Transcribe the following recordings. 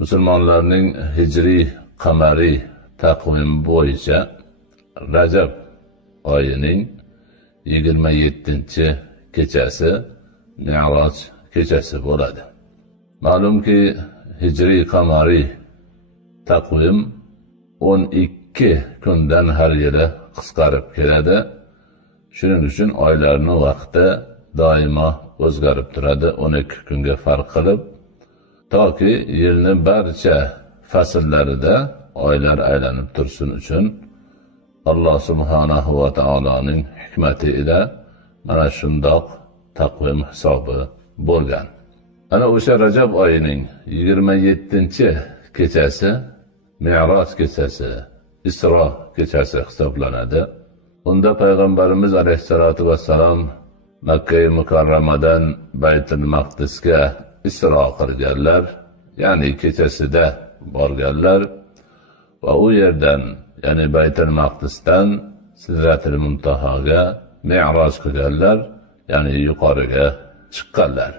Musulmonlarning hijriy qamariy taqvim bo'yicha Rajab oyining 27-kechasi Mi'roj kechasi bo'ladi. Ma'lumki, hijriy qamariy taqvim 12 kundan har yili qisqarib keladi. Shuning uchun oylarning vaqti doimo o'zgarib turadi, 12 kunga farq qilib, toki yilning barcha fasllarida oylar aylanib tursin uchun Alloh subhanahu va taoloning hikmati ila mana shundoq taqvim hisobi bo'lgan. Ana o'sha Rajab oyining 27-kechasi Mi'roj kechasi, Isro kechasi hisoblanadi. Unda payg'ambarimiz alayhisolatu vassalom Makka-i Mukarramadan Baytul Maqdisga Isro qilganlar, ya'ni kechasida borganlar va u yerdan, ya'ni Baytul Maqdisdan Sidratul Muntahoga Mi'roj qilganlar, ya'ni yuqoriga chiqqanlar.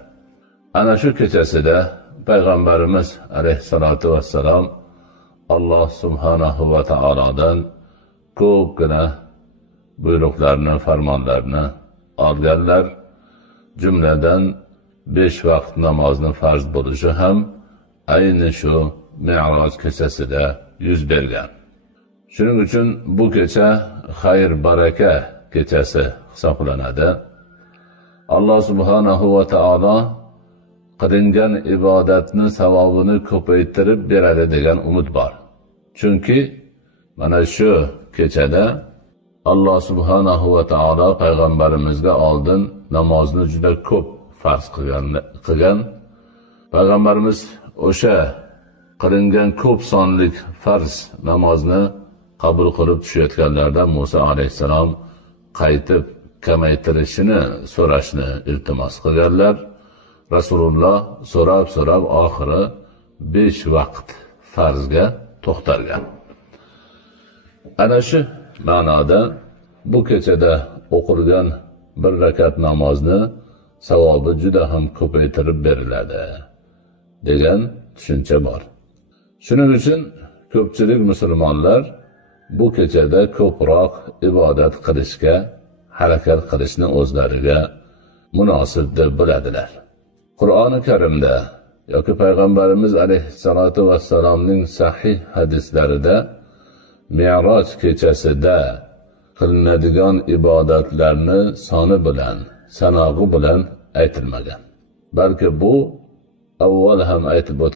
Ana shu kechasida payg'ambarimiz alayhisolatu vassalom Alloh subhanahu va taolodan ko'pgina buyruqlarni, farmonlarni olganlar. Jumladan 5 vaqt namozni farz bo'lishi ham ayni shu Mi'roj kechasida yuz bergan. Shuning uchun bu kecha xayr baraka kechasi hisoblanadi. Alloh subhanahu va taolo qilingan ibodatni savobini ko'paytirib beradi degan umid bor. Chunki mana shu kechada Alloh subhanahu va taolo payg'ambarimizga oldin namozni juda ko'p farz qilgan. Payg'ambarimiz o'sha qilingan ko'p sonlik farz namozni qabul qilib tushayotganlarida Musa alayhissalom qaytib kamaytirishini so'rashni iltimos qilganlar. Rasululloh so'rab oxiri 5 vaqt farzga to'xtalgan. Ana shu ma'noda bu kechada o'qilgan bir rakat namozni savobi juda ham ko'paytirib beriladi degan tushuncha bor. Shuning uchun ko'pchilik musulmonlar bu kechada ko'proq ibodat qilishga harakat qilishni o'zlariga munosib deb biladilar. Qur'oni Karimda yoki payg'ambarimiz alayhisolatu vassalomning sahih hadislarida Mi'roj kechasida qilinadigan ibodatlarni soni bilan, sanog'i bilan aytilmagan. Balki bu avval ham aytib